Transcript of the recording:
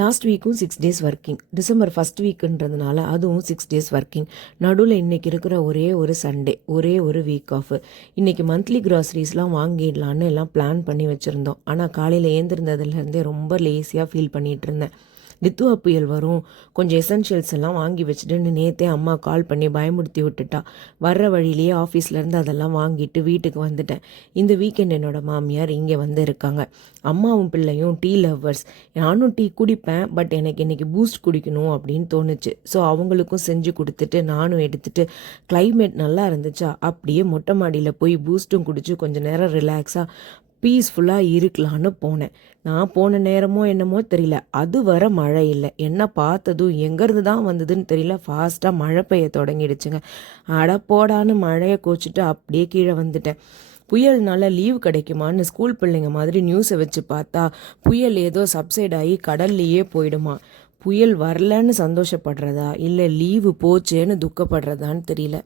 Last வீக்கும் 6 days working. December first வீக்குன்றதுனால அதுவும் 6 டேஸ் ஒர்க்கிங். நடுவில் இன்றைக்கி இருக்கிற ஒரே ஒரு சண்டே, ஒரே ஒரு வீக் ஆஃப். இன்றைக்கி மந்த்லி க்ராசரிஸ்லாம் வாங்கிடலான்னு எல்லாம் பிளான் பண்ணி வச்சுருந்தோம். ஆனால் காலையில் ஏந்திருந்ததுலேருந்தே ரொம்ப லேசியாக ஃபீல் பண்ணிகிட்டு இருந்தேன். நித்துவா புயல் வரும், கொஞ்சம் எசென்ஷியல்ஸ் எல்லாம் வாங்கி வச்சுட்டுன்னு நேற்றே அம்மா கால் பண்ணி பயமுறுத்தி விட்டுட்டா. வர்ற வழியிலேயே ஆஃபீஸ்லேருந்து அதெல்லாம் வாங்கிட்டு வீட்டுக்கு வந்துட்டேன். இந்த வீக்கெண்ட் என்னோட மாமியார் இங்கே வந்து இருக்காங்க. அம்மாவும் பிள்ளையும் டீ லவ்வர்ஸ். நானும் டீ குடிப்பேன், பட் எனக்கு இன்றைக்கி பூஸ்ட் குடிக்கணும் அப்படின்னு தோணுச்சு. ஸோ அவங்களுக்கும் செஞ்சு கொடுத்துட்டு நானும் எடுத்துகிட்டு, கிளைமேட் நல்லா இருந்துச்சா அப்படியே மொட்டை மாடியில் போய் பூஸ்ட்டும் குடிச்சு கொஞ்சம் நேரம் ரிலாக்ஸாக பீஸ்ஃபுல்லாக இருக்கலான்னு போனேன். நான் போன நேரமோ என்னமோ தெரியல, அது வர மழை இல்லை. என்ன பார்த்ததும் எங்கேருந்து தான் வந்ததுன்னு தெரியல, ஃபாஸ்ட்டாக மழை பெய்ய தொடங்கிடுச்சுங்க. அடப்போடான்னு மழையை கோச்சிட்டு அப்படியே கீழே வந்துட்டேன். புயல்னால லீவ் கிடைக்குமான்னு ஸ்கூல் பிள்ளைங்க மாதிரி நியூஸை வச்சு பார்த்தா புயல் ஏதோ சப்சைட் ஆகி கடல்லையே போயிடுமா. புயல் வரலன்னு சந்தோஷப்படுறதா இல்லை லீவு போச்சேன்னு துக்கப்படுறதான்னு தெரியல.